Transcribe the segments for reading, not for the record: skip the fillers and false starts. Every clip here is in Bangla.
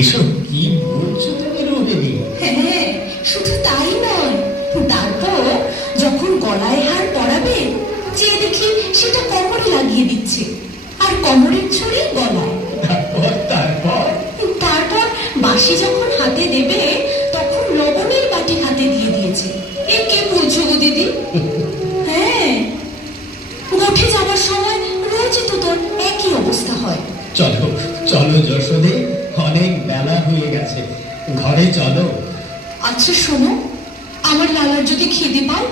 এসব কি বলছো তুমি রোহিণী? হ্যাঁ, শুধু তাই নয়, তারপর যখন গলায় হার পরাবে, যে দেখি সেটা কোমরে লাগিয়ে দিচ্ছে, আর কোমরের ছড়ি গলায়। তারপর বাঁশি যখন হাতে দেবে, তখন লবণের বাটি হাতে দিয়ে দিয়েছে। এ কে বলছো গো দিদি? হ্যাঁ, গোঠে যাবার সময় রোজই তো তোর একই অবস্থা হয়। চলো চলো যশোদে, অনেক বেলা হয়ে গেছে, ঘরে চলো। আচ্ছা শোনো, আমার লালার যদি খিদে পায়,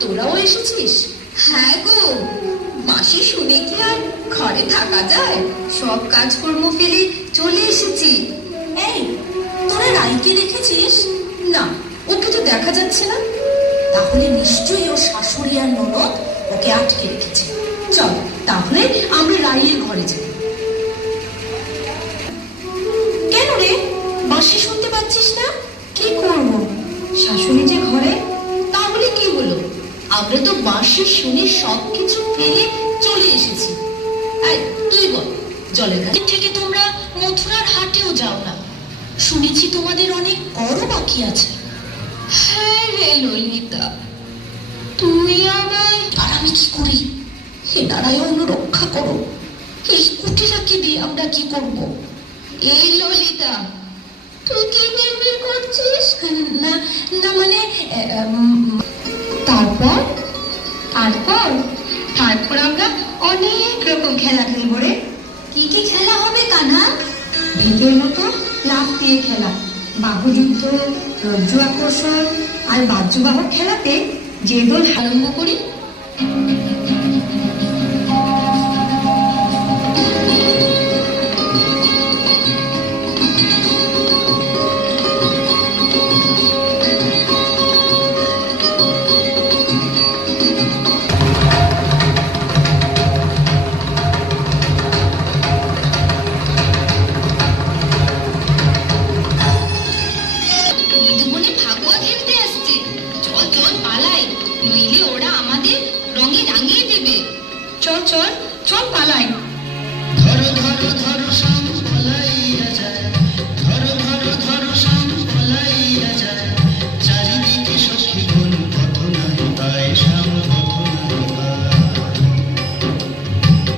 তোরাও এসেছিস? হ্যাঁ গো, মাসি শুনে কি আর ঘরে থাকা যায়? সব কাজকর্ম ফেলে চলে এসেছি। এই, তোরা রাইকে দেখেছিস? না, ওকে তো দেখা যাচ্ছে না। তাহলে নিশ্চয়ই ওর শাশুড়ি আর ননদ ওকে আটকে রেখেছে। চল তাহলে আমরা রাইয়ের ঘরে যাই। কেন রে, বাঁশি শুনতে পাচ্ছিস না? কি করব, শাশুড়ি যে ঘরে। তাহলে কি হলো, আমরা তো বাঁশি শুনে সবকিছু ফেলে চলে এসেছি। তুই বল, জলের ঘাট থেকে তোমরা মথুরার হাটেও যাও না? শুনেছি তোমাদের অনেক বড় বাকি আছে। হ্যাঁ রে ললিতা, তুই আমায়। আর আমি কি করি? হে নারায়ণ, রক্ষা করো। এই কুটিরাকে দিয়ে আমরা কি করব? এই ললিতা, তুই কি বিড়বিড় করছিস? না না, মানে তারপর তারপর তারপর আমরা অনেক রকম খেলা খেলবো রে। কি কি খেলা হবে কানা? ভিতের মতো লাফ দিয়ে খেলা, বাহুযুদ্ধ, রজ্জু আকর্ষণ আর বাহ্যবাহক খেলাতে যে দল আরম্ভ করি। নইলে ওরা আমাদের রঙে রাঙিয়ে দেবে। চল চল চল পালাই। ধরো ধরো ধরো